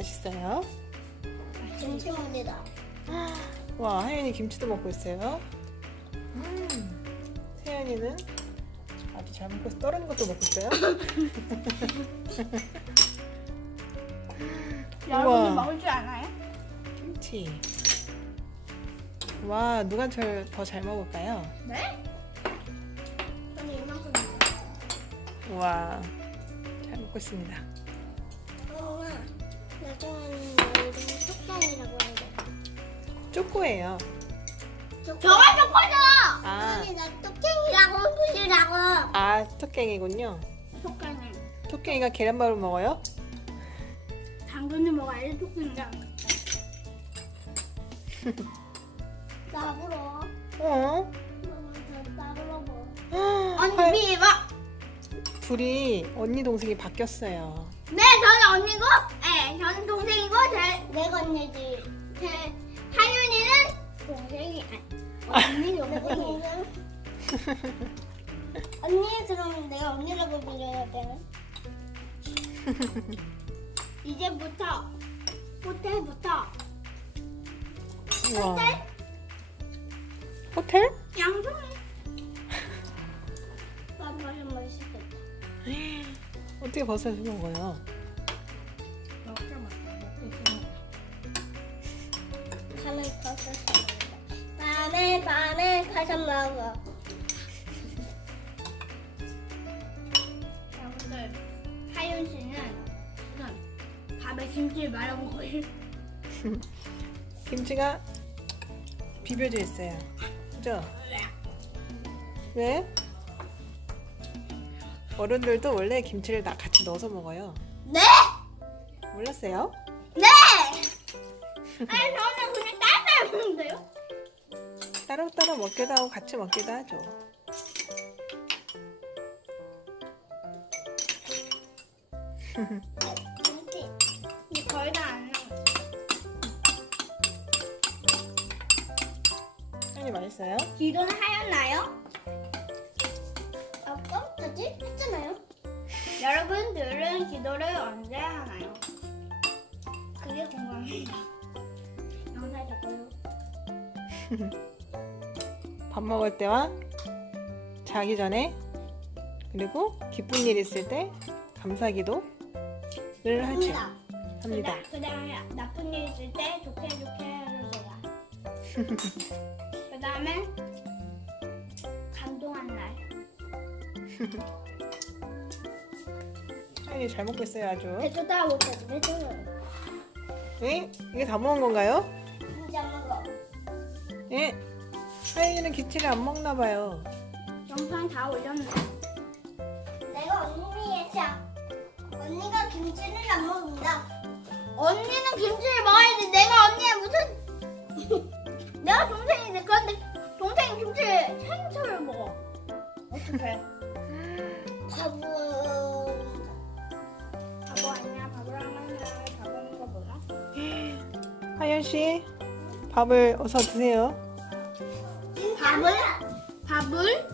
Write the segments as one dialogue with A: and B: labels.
A: 맛있어요?
B: 김치물이다.
A: 와, 하연이 김치도 먹고 있어요. 음, 세연이는 아주 잘 먹고. 떨어진 것도 먹고 있어요.
B: 여러분이
A: 우와.
B: 먹을 줄 아나요?
A: 김치. 와, 누가 더잘 먹을까요?
B: 네? 저는 이만큼.
A: 와, 잘 먹고 있습니다.
B: 내 이름이 속상이라고 해야 돼.
A: 쪼꼬예요.
B: 저가 초코잖아.
A: 아.
B: 아니 나 뚝갱이라고 부르라고.
A: 아, 토깽이군요.
B: 톡갱이.
A: 토깽이가 계란밥을 먹어요?
B: 당근을 먹어야지 톡갱이랑. 나 불어.
A: 어?
B: 나 불어 뭐.
A: 하-
B: 언니 봐.
A: 둘이 언니 동생이 바뀌었어요.
B: 네, 저는 언니고, 네, 저는 동생이고, 제 내가 언니지. 제 하윤이는 동생이 아니. 언니 동생이는. 언니 그럼 내가 언니라고 불러야 돼. 이제부터 호텔부터
A: 우와. 호텔?
B: 양송이. 나도 한번 시켰다.
A: 어떻게 버섯을 먹어요?
B: 밤에 먹어. 밤에 밤에 가서 먹어. 여러분들 하윤 씨는 밥에 김치를 말아 먹어요.
A: 김치가 비벼져 있어요. 그죠? 왜? 어른들도 원래 김치를 다 같이 넣어서 먹어요.
B: 네?
A: 몰랐어요?
B: 네! 아니 저는 그냥 먹는데요?
A: 따로따로 먹기도 하고 같이 먹기도 하죠.
B: 김치. 이제 거의 다안 남았어.
A: 향이 맛있어요?
B: 기도는 하였나요? 아까까지 했잖아요. 여러분들은 기도를 언제 하나요? 그게 궁금합니다.
A: 밥 먹을 때와 자기 전에 그리고 기쁜 일 있을 때 감사기도를 하죠. 합니다.
B: 그 다음에 나쁜 일 있을 때 좋게 좋게 해주세요. 그 다음에 감동한 날.
A: 하연이 잘 먹고 있어요 아주.
B: 대초 다 못하지. 대초는
A: 에? 이게 다 먹은 건가요? 예? 하연이는 김치를 안 먹나 봐요.
B: 영상 다 올렸네. 내가 언니에서 언니가 김치를 안 먹는다. 언니는 김치를 먹어야지. 내가 언니야 무슨? 내가 동생인데 그런데 동생이 김치 생초를 먹어. 어떡해? 바보. 바보 아니야? 바보랑 만나. 바보는 거 몰라?
A: 하연 씨 밥을 어서 드세요.
B: 밥을? 밥을?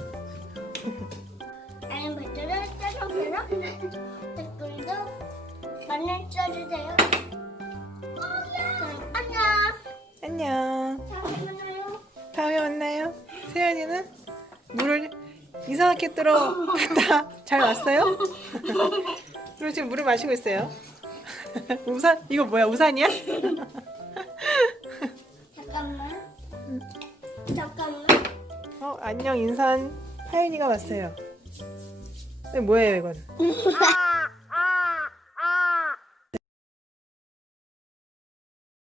B: 아니 배터를 짜서 그냥 댓글도 많이 써주세요. 그럼 안녕.
A: 안녕.
B: 다음에 만나요.
A: 다음에 만나요. 세연이는 물을 이상하게 들어 갔다 잘 왔어요? 그리고 지금 물을 마시고 있어요. 우산 이거 뭐야 우산이야?
B: 잠깐만.
A: 어 안녕 인산 하연이가 왔어요. 근데 뭐예요 이건?
B: 아.